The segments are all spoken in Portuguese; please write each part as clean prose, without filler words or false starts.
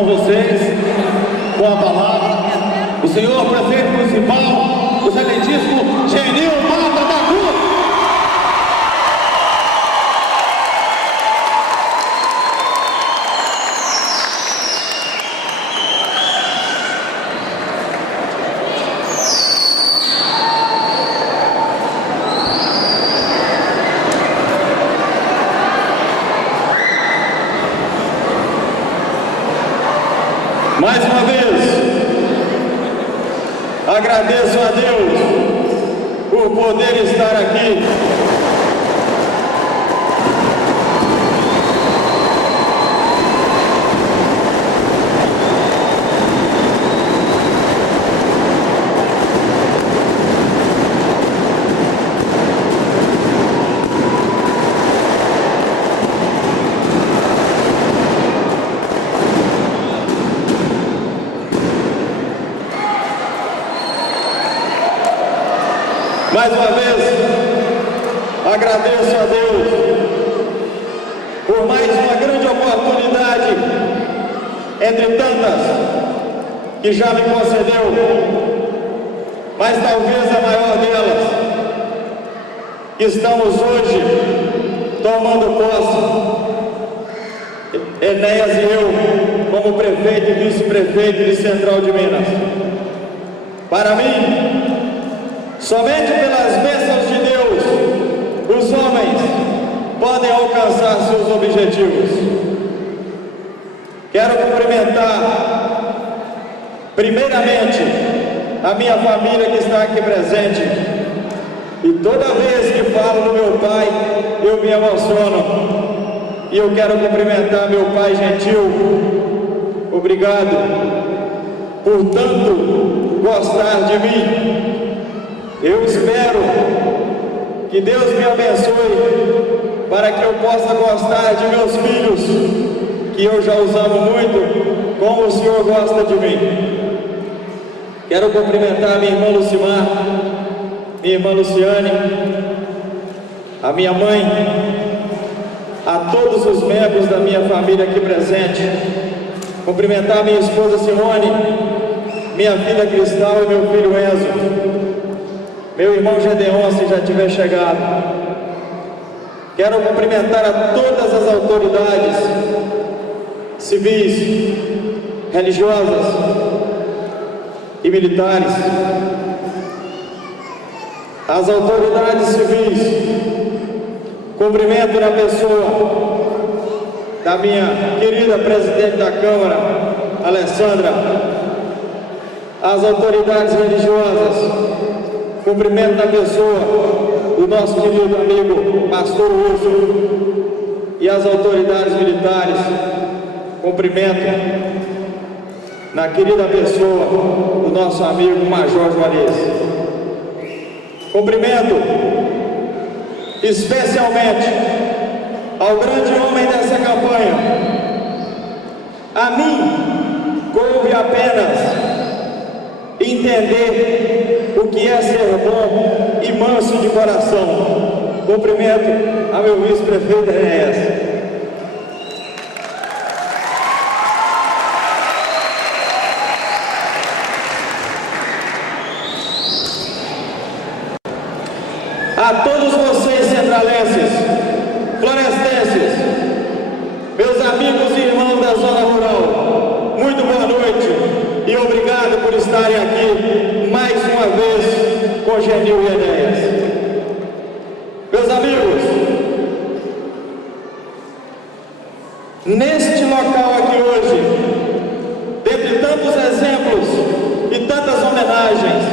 com vocês, com a palavra, o senhor prefeito municipal, o excelentíssimo Genil Mata da Cruz. Mais uma vez, agradeço a Deus por poder estar aqui. Mais uma vez, agradeço a Deus por mais uma grande oportunidade, entre tantas que já me concedeu, mas talvez a maior delas, que estamos hoje tomando posse, Enéas e eu, como prefeito e vice-prefeito de Central de Minas. Para mim, somente pelas bênçãos de Deus, os homens podem alcançar seus objetivos. Quero cumprimentar, primeiramente, a minha família que está aqui presente. E toda vez que falo do meu pai, eu me emociono. E eu quero cumprimentar meu pai gentil. Obrigado por tanto gostar de mim. Eu espero que Deus me abençoe para que eu possa gostar de meus filhos, que eu já os amo muito, como o Senhor gosta de mim. Quero cumprimentar minha irmã Lucimar, minha irmã Luciane, a minha mãe, a todos os membros da minha família aqui presente. Cumprimentar minha esposa Simone, minha filha Cristal e meu filho Enzo. Meu irmão Gedeon, se já tiver chegado. Quero cumprimentar a todas as autoridades civis, religiosas e militares. As autoridades civis, cumprimento na pessoa da minha querida presidente da Câmara, Alessandra. As autoridades religiosas, cumprimento na pessoa do nosso querido amigo Pastor Urso. E as autoridades militares, cumprimento na querida pessoa do nosso amigo Major Juarez. Cumprimento especialmente ao grande homem dessa campanha. A mim coube apenas entender o que é ser bom e manso de coração. Cumprimento a meu vice-prefeito Enéas. A todos vocês centralenses, florestenses, meus amigos e irmãos da zona rural, muito boa noite e obrigado por estarem aqui mais uma vez com Genil e Enéas. Meus amigos, neste local aqui hoje, dentre tantos exemplos e tantas homenagens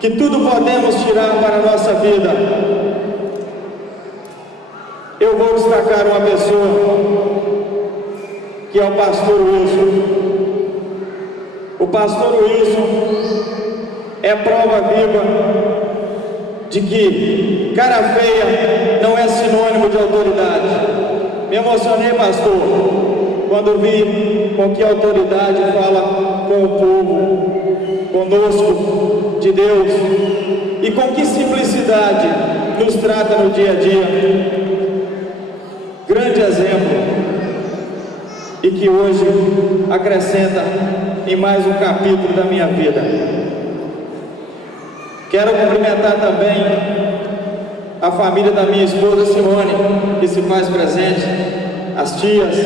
que tudo podemos tirar para a nossa vida, eu vou destacar uma pessoa, que é o pastor Wilson. O pastor Wilson é prova viva de que cara feia não é sinônimo de autoridade. Me emocionei, pastor, quando vi com que autoridade fala com o povo, conosco, de Deus, e com que simplicidade nos trata no dia a dia. Grande exemplo. e que hoje acrescenta em mais um capítulo da minha vida. Quero cumprimentar também a família da minha esposa Simone, que se faz presente, as tias,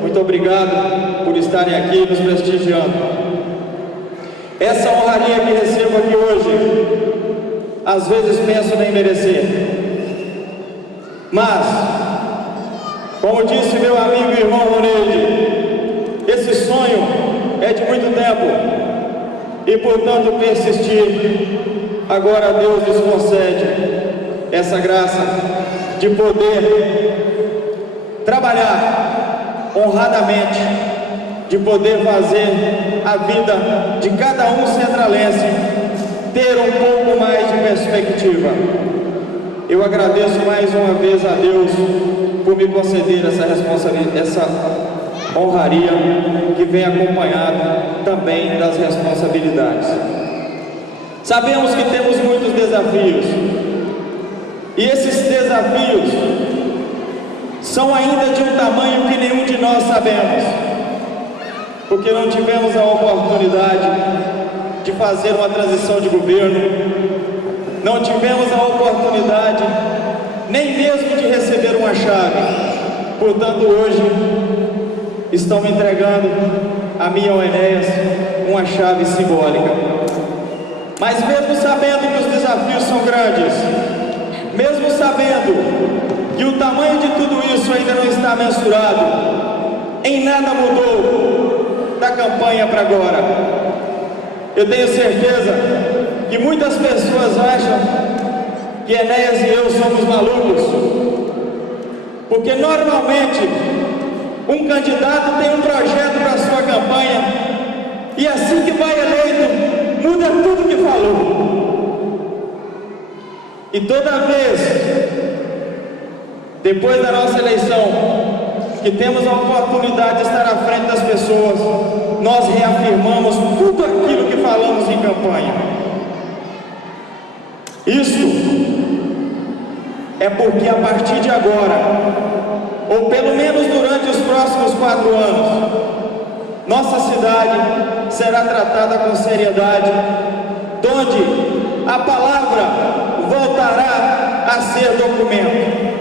muito obrigado por estarem aqui nos prestigiando. Essa honraria que recebo aqui hoje, às vezes penso nem merecer, mas, como disse meu amigo e irmão Roneide, esse sonho é de muito tempo e, portanto, persistir. Agora Deus nos concede essa graça de poder trabalhar honradamente, de poder fazer a vida de cada um centralense ter um pouco mais de perspectiva. Eu agradeço mais uma vez a Deus por me conceder essa responsabilidade, essa honraria que vem acompanhada também das responsabilidades. Sabemos que temos muitos desafios, e esses desafios são ainda de um tamanho que nenhum de nós sabemos, porque não tivemos a oportunidade de fazer uma transição de governo, não tivemos a oportunidade nem mesmo de receber uma chave. Portanto, hoje estão me entregando a mim, ao Enéas, uma chave simbólica. Mas mesmo sabendo que os desafios são grandes, mesmo sabendo que o tamanho de tudo isso ainda não está mensurado, em nada mudou da campanha para agora. Eu tenho certeza que muitas pessoas acham que Enéas e eu somos malucos, porque normalmente um candidato tem um projeto para a sua campanha e assim que vai eleito, muda tudo que falou. E toda vez, depois da nossa eleição, que temos a oportunidade de estar à frente das pessoas, nós reafirmamos tudo aquilo que falamos em campanha. Isso é porque a partir de agora, ou pelo menos durante os próximos 4 anos, nossa cidade será tratada com seriedade, onde a palavra voltará a ser documento.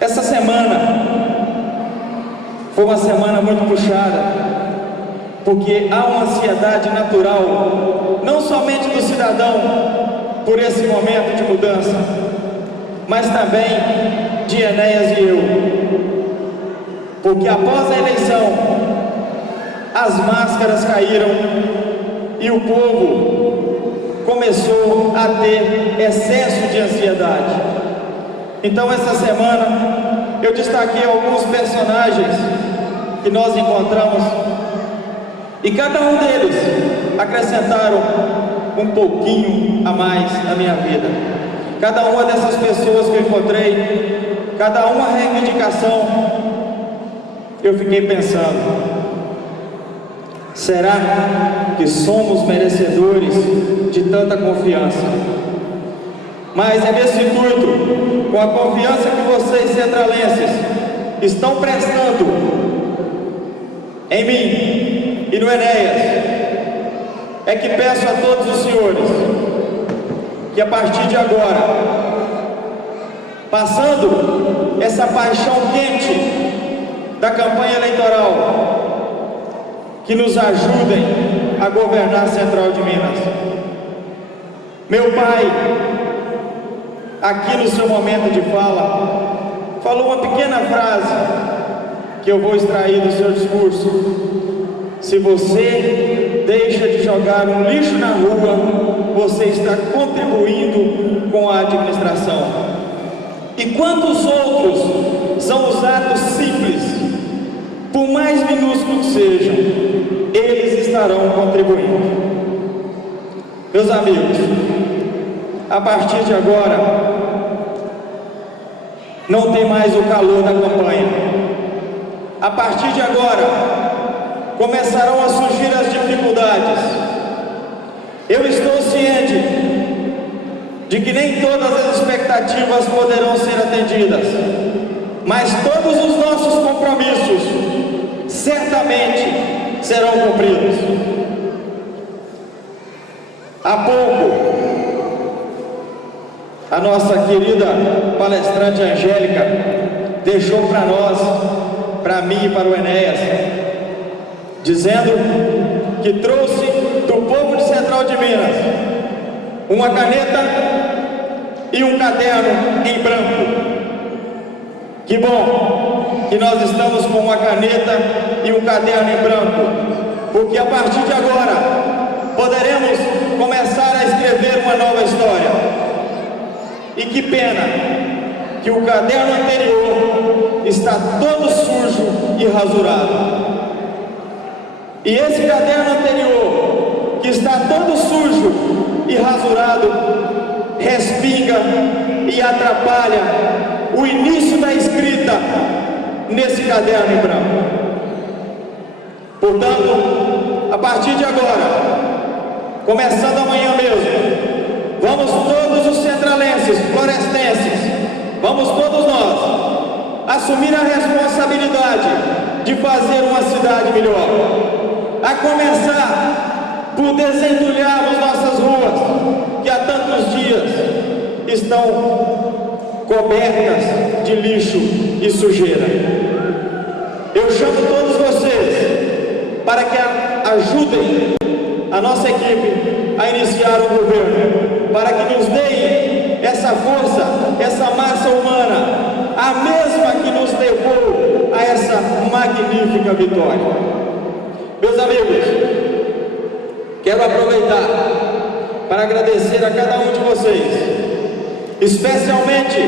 Essa semana foi uma semana muito puxada, porque há uma ansiedade natural, não somente do cidadão por esse momento de mudança, mas também de Enéas e eu. Porque após a eleição, as máscaras caíram e o povo começou a ter excesso de ansiedade. Então, essa semana, eu destaquei alguns personagens que nós encontramos e cada um deles acrescentaram um pouquinho a mais na minha vida. Cada uma dessas pessoas que eu encontrei, cada uma reivindicação, eu fiquei pensando: será que somos merecedores de tanta confiança? Mas é nesse intuito, com a confiança que vocês centralenses estão prestando em mim e no Enéas, é que peço a todos os senhores que a partir de agora, passando essa paixão quente da campanha eleitoral, que nos ajudem a governar a Central de Minas. Meu pai, aqui no seu momento de fala, falou uma pequena frase que eu vou extrair do seu discurso: se você deixa de jogar um lixo na rua, você está contribuindo com a administração. E quantos outros são os atos simples, por mais minúsculos que sejam, eles estarão contribuindo. Meus amigos, a partir de agora, não tem mais o calor da campanha. A partir de agora, começarão a surgir as dificuldades. Eu estou ciente de que nem todas as expectativas poderão ser atendidas, mas todos os nossos compromissos certamente serão cumpridos. Há pouco, a nossa querida palestrante Angélica deixou para nós, para mim e para o Enéas, dizendo que trouxe do povo de Central de Minas uma caneta e um caderno em branco. Que bom que nós estamos com uma caneta e um caderno em branco, porque a partir de agora poderemos começar a escrever uma nova história. E que pena que o caderno anterior está todo sujo e rasurado. E esse caderno anterior, que está todo sujo e rasurado, respinga e atrapalha o início da escrita nesse caderno em branco. Portanto, a partir de agora, começando amanhã mesmo, vamos todos os centralenses, florestenses, vamos todos nós assumir a responsabilidade de fazer uma cidade melhor. A começar por desentulharmos nossas ruas, que há tantos dias estão cobertas de lixo e sujeira. Eu chamo todos vocês para que ajudem a nossa equipe a iniciar o governo, para que nos deem essa força, essa massa humana, a mesma que nos levou a essa magnífica vitória. Meus amigos, quero aproveitar para agradecer a cada um de vocês, especialmente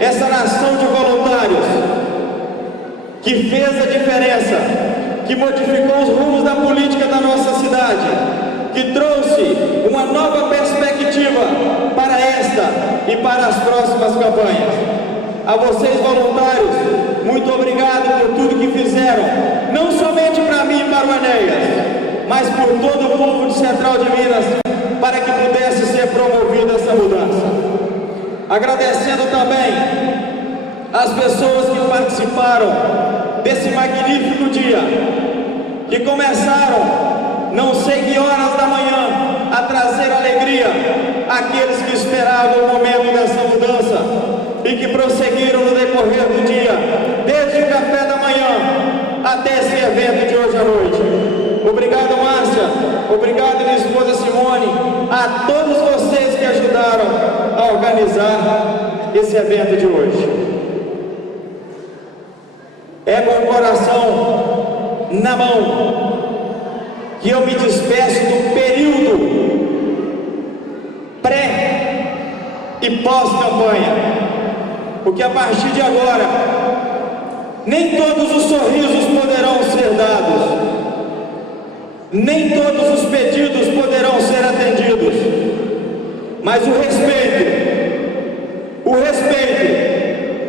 essa nação de voluntários que fez a diferença, que modificou os rumos da política da nossa cidade, que trouxe uma nova perspectiva para esta e para as próximas campanhas. A vocês voluntários, muito obrigado por tudo que fizeram, não somente para mim e para o Enéas, mas por todo o povo de Central de Minas, para que pudesse ser promovida essa mudança. Agradecendo também as pessoas que participaram desse magnífico dia, que começaram não sei que horas da manhã a trazer alegria àqueles que esperavam o momento dessa mudança e que prosseguiram no decorrer do dia, desde o café da manhã até esse evento de hoje à noite. Obrigado, Márcia, obrigado, minha esposa Simone, a todos vocês que ajudaram a organizar esse evento de hoje. É com o coração na mão que eu me despeço do período pré e pós-campanha, porque a partir de agora nem todos os sorrisos poderão ser dados, nem todos os pedidos poderão ser atendidos, mas o respeito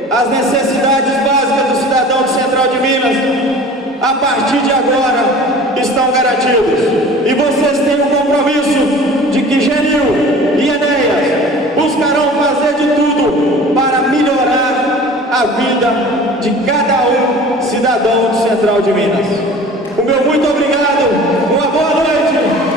às necessidades básicas do cidadão de Central de Minas, a partir de agora estão garantidos. E vocês têm um compromisso de que Genil e Enéas buscarão fazer de tudo para melhorar a vida de cada cidadão de Central de Minas. O meu muito obrigado, uma boa noite.